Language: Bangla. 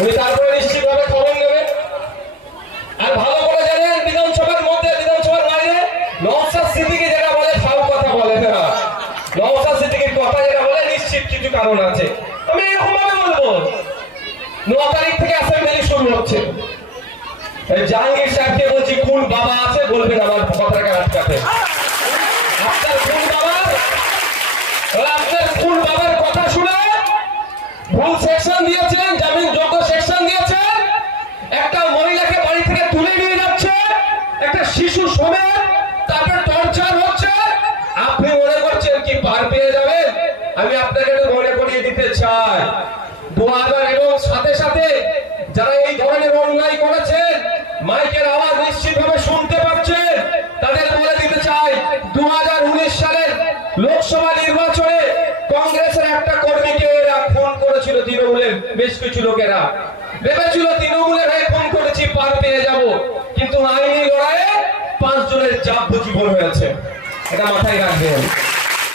উনি তারপরে নিশ্চিতভাবে খবর নেবে। আর ভালো করে জানেন বিধানসভার মধ্যে বিধানসভার বাইরে নওশাদ সিদ্দিকী যেটা বলে সব কথা বলে না। নওশাদ সিদ্দিকীর কথা যেটা বলে নিশ্চিত কিছু কারণ আছে। আমি এরকম ভাবে বলবো 9 তারিখ থেকে অ্যাসেম্বলি শুরু হচ্ছে। জাহাঙ্গীর সাহেবকে বলছি কোন বাবা আছে বলবেন আমার কথাটাকে আটকাতে। আপনার কোন বাবার কথা শুনে ভুল সেকশন দিয়েছেন, জামিন যোগ্য সেকশন দিয়েছেন, একটা মহিলাকে বাড়ি থেকে তুলে নিয়ে যাচ্ছে, একটা শিশু সমেত তারপরে টর্চার হচ্ছে। আপনি মনে করছেন কি পার পেয়ে যাবেন? আমি আপনাকে মনে করিয়ে দিতে চাই 2000 এবং সাথে সাথে যারা এই ধরনের অন্যায় করেছেন মাইকের আওয়াজ নিশ্চিতভাবে শুনতে পাচ্ছেন, তাদের বলে দিতে চাই 2019 সালের লোকসভা নির্বাচনে কংগ্রেসের একটা কর্মীকে এরা ফোন করেছিল, তৃণমূলের বেশ কিছু লোকেরা ভেবেছিল তৃণমূলের হয়ে ফোন করেছি পার পেয়ে যাব, কিন্তু আইনি লড়াইয়ে 5 জনের যাবজ্জীবন হয়েছে। এটা মাথায় রাখবেন।